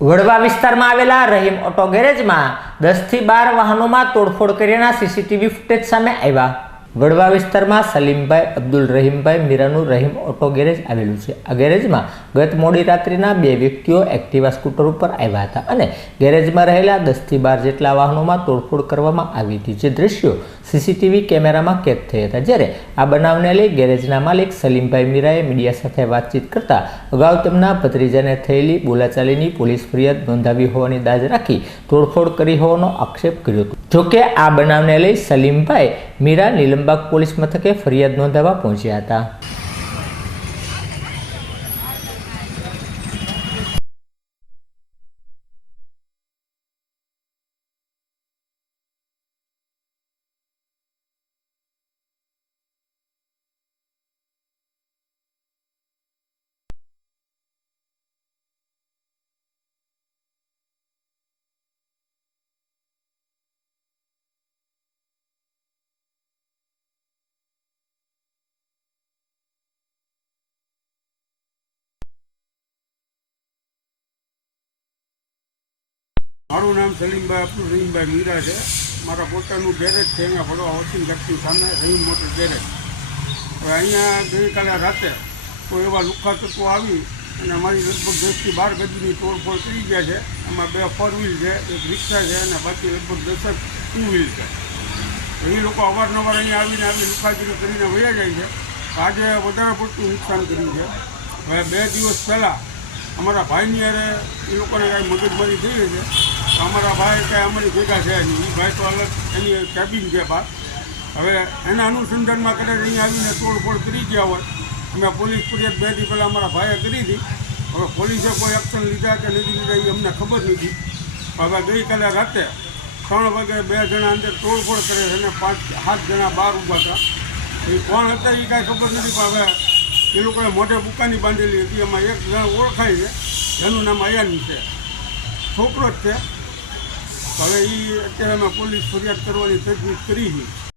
વડવા વિસ્તારમાં આવેલા રહીમ ઓટો ગેરેજમાં દસથી બાર વાહનોમાં તોડફોડ કર્યાના સીસીટીવી ફૂટેજ સામે આવ્યા. વડવા વિસ્તારમાં સલીમભાઈ, અબ્દુલ રહીમભાઈ, મીરાનું રહીમ ઓટો ગેરેજ આવેલું છે. આ ગેરેજમાં ગત મોડી રાત્રિના બે વ્યક્તિઓ એક્ટિવા સ્કૂટર ઉપર આવ્યા હતા અને ગેરેજમાં રહેલા દસથી બાર જેટલા વાહનોમાં તોડફોડ કરવામાં આવી હતી. જે દ્રશ્યો સીસીટીવી કેમેરામાં કેદ થયા હતા. જ્યારે આ બનાવને લઈ ગેરેજના માલિક સલીમભાઈ મીરાએ મીડિયા સાથે વાતચીત કરતા અગાઉ તેમના ભત્રીજાને થયેલી બોલાચાલીની પોલીસ ફરિયાદ નોંધાવી હોવાની દાજ રાખી તોડફોડ કરી હોવાનો આક્ષેપ કર્યો હતો. જોકે આ બનાવને લઈ સલીમભાઈ મીરા નિલંબાગ પોલીસ મથકે ફરિયાદ નોંધાવવા પહોંચ્યા હતા. મારું નામ સલીમભાઈ, આપણું રહીમભાઈ મીરા છે. મારા પોતાનું ગેરેજ છે અહીંયા વડવા હોસિંગ ગઢની સામે રહીમ મોટર ગેરેજ હવે અહીંયા ગઈકાલે રાતે કોઈ એવા લુખા તત્વો આવી અને અમારી લગભગ દસથી બાર ગજની તોડફોડ કરી ગયા છે. એમાં બે ફોર વ્હીલ છે, એક રિક્ષા છે અને બાકી લગભગ દસ જ ટુ વ્હીલ છે. એ લોકો અવારનવાર અહીંયા આવીને આવી લુખાગીરી કરીને વયા જાય છે. આજે વધારે પડતું નુકસાન કર્યું છે. હવે બે દિવસ પહેલાં અમારા ભાઈની અરે એ લોકોને કાંઈ મગજમારી થઈ છે. તો અમારા ભાઈ કાંઈ અમારી ભેગા છે નહીં. એ ભાઈ તો અલગ એની કેબિન છે બહાર. હવે એના અનુસંધાનમાં કદાચ અહીંયા આવીને તોડફોડ કરી ગયા હોય. અમે પોલીસ ફરિયાદ બે દી પહેલાં અમારા ભાઈએ કરી હતી. હવે પોલીસે કોઈ એક્શન લીધા કે નથી લીધા એ અમને ખબર નથી. હવે ગઈકાલે રાતે ત્રણ વાગે બે જણા અંદર તોડફોડ કરે છે અને પાંચ, સાત જણા બહાર ઊભા હતા. એ કોણ હતા એ કાંઈ ખબર નથી, પણ હવે એ લોકોએ મોઢે બુકાની બાંધેલી હતી. એમાં એક જણ ઓળખાય છે. જેનું નામ અયાની છે. છોકરો જ છે. હવે એ અત્યારે અમે પોલીસ ફરિયાદ કરવાની તજવીજ કરી છે.